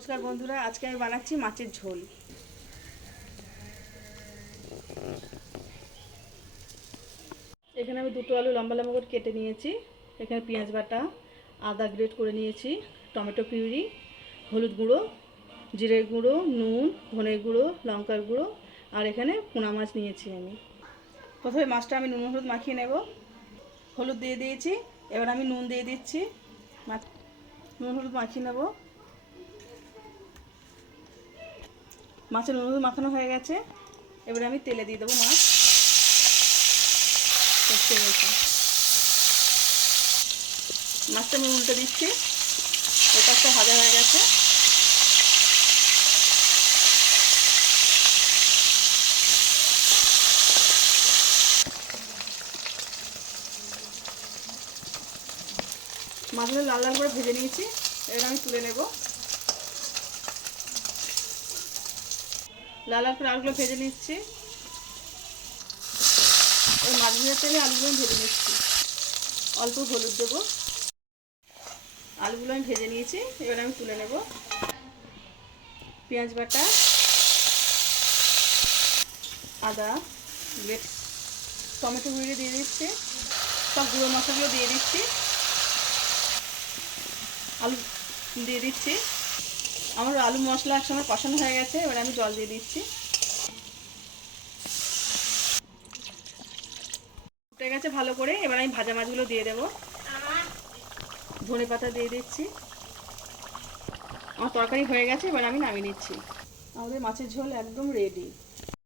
নমস্কার বন্ধুরা, আজকে আমি বানাচ্ছি মাছের ঝোল। এখানে আমি দুটো আলু লম্বা লম্বা করে কেটে নিয়েছি। এখানে পেঁয়াজ বাটা, আদা গ্রেট করে নিয়েছি, টমেটো পিউরি, হলুদ গুঁড়ো, জিরে গুঁড়ো, নুন, ধনের গুঁড়ো, লঙ্কার গুঁড়ো, আর এখানে পোনা মাছ নিয়েছি আমি। প্রথমে মাছটা আমি নুন হলুদ মাখিয়ে নেব। হলুদ দিয়ে দিয়েছি, এবার আমি নুন দিয়ে দিচ্ছি। মাছ নুন হলুদ মাখিয়ে নেব। মাছের নুন মাখানো হয়ে গেছে। এবারে আমি তেলে দিয়ে দেবো মাছ। মাছটা আমি উল্টে দিচ্ছি। পাশটা ভাজা হয়ে গেছে। মাছগুলো লাল লাল করে ভেজে নিয়েছি। এবার আমি তুলে নেব। লাল লাল আলুগুলো ভেজে নিচ্ছি। ওই মাছ তেলে আলুগুলো আমি ভেজে নিচ্ছি। অল্প হলুদ দেবো। আলুগুলো আমি ভেজে নিয়েছি। এবার আমি তুলে নেব। পেঁয়াজ বাটা, আদা গ্রেট টমেটো গুঁড়িয়ে দিয়ে দিচ্ছি। সব গুঁড়ো মশলাগুলো দিয়ে দিচ্ছি। আলু দিয়ে দিচ্ছি। আমার আলু মশলা একসময় কষানো হয়ে গেছে, এবার আমি জল দিয়ে দিচ্ছি। ফুটে গেছে ভালো করে, এবার আমি ভাজা মাছগুলো দিয়ে দেবো। ধনে পাতা দিয়ে দিচ্ছি। আমার তরকারি হয়ে গেছে, এবার আমি নামিয়ে নিচ্ছি। আমাদের মাছের ঝোল একদম রেডি